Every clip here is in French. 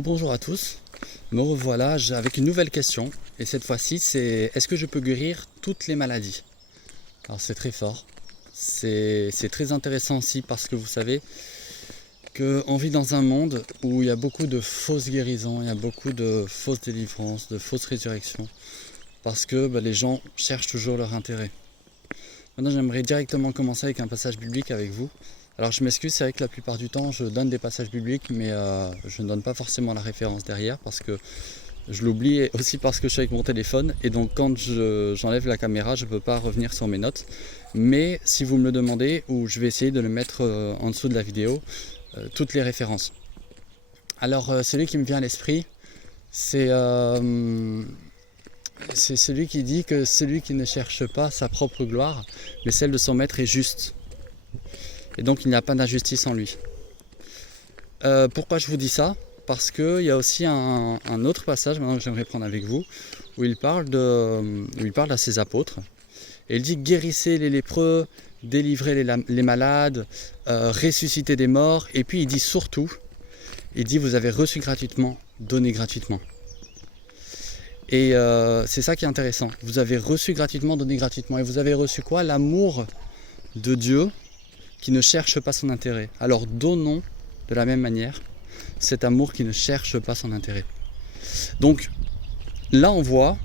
Bonjour à tous, me revoilà avec une nouvelle question et cette fois-ci c'est est-ce que je peux guérir toutes les maladies? Alors c'est très fort, c'est très intéressant aussi parce que vous savez qu'on vit dans un monde où il y a beaucoup de fausses guérisons, il y a beaucoup de fausses délivrances, de fausses résurrections parce que les gens cherchent toujours leur intérêt. Maintenant j'aimerais directement commencer avec un passage biblique avec vous. Alors je m'excuse, c'est vrai que la plupart du temps je donne des passages bibliques mais je ne donne pas forcément la référence derrière parce que je l'oublie et aussi parce que je suis avec mon téléphone et donc quand j'enlève la caméra je ne peux pas revenir sur mes notes. Mais si vous me le demandez, ou je vais essayer de le mettre en dessous de la vidéo, toutes les références. Alors celui qui me vient à l'esprit, c'est celui qui dit que celui qui ne cherche pas sa propre gloire mais celle de son maître est juste. Et donc il n'y a pas d'injustice en lui. Pourquoi je vous dis ça? Parce qu'il y a aussi un autre passage maintenant que j'aimerais prendre avec vous, où il parle à ses apôtres. Et il dit guérissez les lépreux, délivrez les malades, ressuscitez des morts. Et puis il dit surtout, il dit vous avez reçu gratuitement, donnez gratuitement. Et c'est ça qui est intéressant. Vous avez reçu gratuitement, donné gratuitement. Et vous avez reçu quoi? L'amour de Dieu qui ne cherche pas son intérêt. Alors donnons de la même manière cet amour qui ne cherche pas son intérêt. Donc là on voit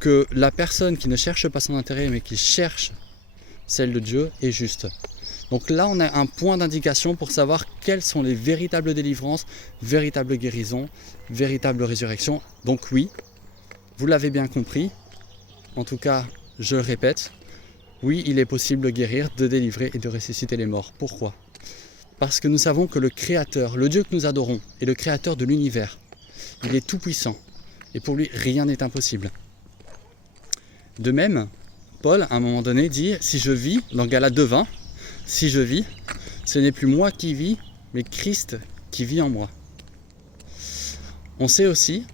que la personne qui ne cherche pas son intérêt mais qui cherche celle de Dieu est juste. Donc là on a un point d'indication pour savoir quelles sont les véritables délivrances, véritables guérisons, véritables résurrections. Donc oui, vous l'avez bien compris, en tout cas je le répète, oui, il est possible de guérir, de délivrer et de ressusciter les morts. Pourquoi? Parce que nous savons que le Créateur, le Dieu que nous adorons, est le Créateur de l'univers. Il est tout puissant et pour lui rien n'est impossible. De même, Paul à un moment donné dit, si je vis, dans Galates 2:20, si je vis, ce n'est plus moi qui vis, mais Christ qui vit en moi. On sait aussi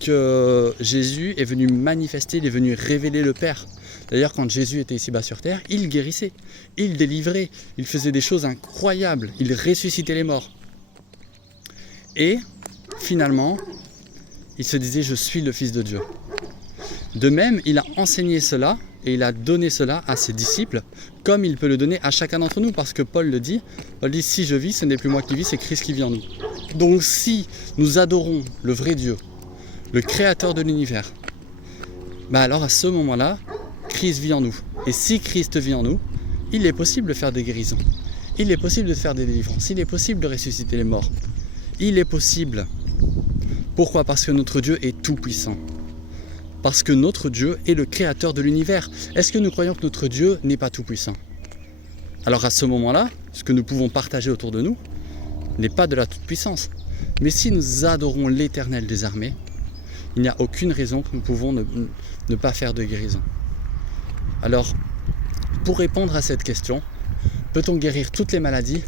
que Jésus est venu manifester, il est venu révéler le Père. D'ailleurs, quand Jésus était ici-bas sur terre, il guérissait, il délivrait, il faisait des choses incroyables, il ressuscitait les morts. Et finalement, il se disait « Je suis le Fils de Dieu ». De même, il a enseigné cela et il a donné cela à ses disciples, comme il peut le donner à chacun d'entre nous, parce que Paul dit « Si je vis, ce n'est plus moi qui vis, c'est Christ qui vit en nous ». Donc si nous adorons le vrai Dieu, le Créateur de l'univers, alors à ce moment-là, Christ vit en nous. Et si Christ vit en nous, il est possible de faire des guérisons. Il est possible de faire des délivrances. Il est possible de ressusciter les morts. Il est possible. Pourquoi? Parce que notre Dieu est tout puissant. Parce que notre Dieu est le créateur de l'univers. Est-ce que nous croyons que notre Dieu n'est pas tout puissant? Alors à ce moment-là, ce que nous pouvons partager autour de nous n'est pas de la toute puissance. Mais si nous adorons l'Éternel des armées, il n'y a aucune raison que nous pouvons ne pas faire de guérison. Alors, pour répondre à cette question, peut-on guérir toutes les maladies?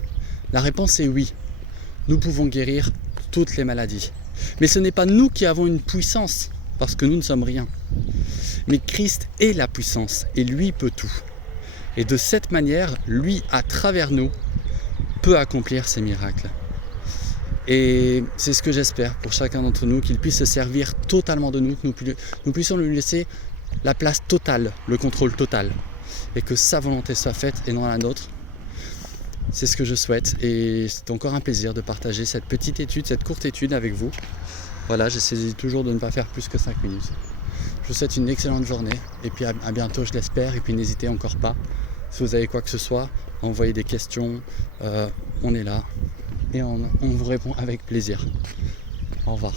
La réponse est oui. Nous pouvons guérir toutes les maladies. Mais ce n'est pas nous qui avons une puissance, parce que nous ne sommes rien. Mais Christ est la puissance, et lui peut tout. Et de cette manière, lui, à travers nous, peut accomplir ces miracles. Et c'est ce que j'espère pour chacun d'entre nous, qu'il puisse se servir totalement de nous, que nous puissions lui laisser la place totale, le contrôle total, et que sa volonté soit faite et non la nôtre. C'est ce que je souhaite et c'est encore un plaisir de partager cette petite étude, cette courte étude avec vous. Voilà, j'essaie toujours de ne pas faire plus que 5 minutes. Je vous souhaite une excellente journée et puis à bientôt je l'espère, et puis n'hésitez encore pas, si vous avez quoi que ce soit, envoyez des questions, on est là et on vous répond avec plaisir. Au revoir.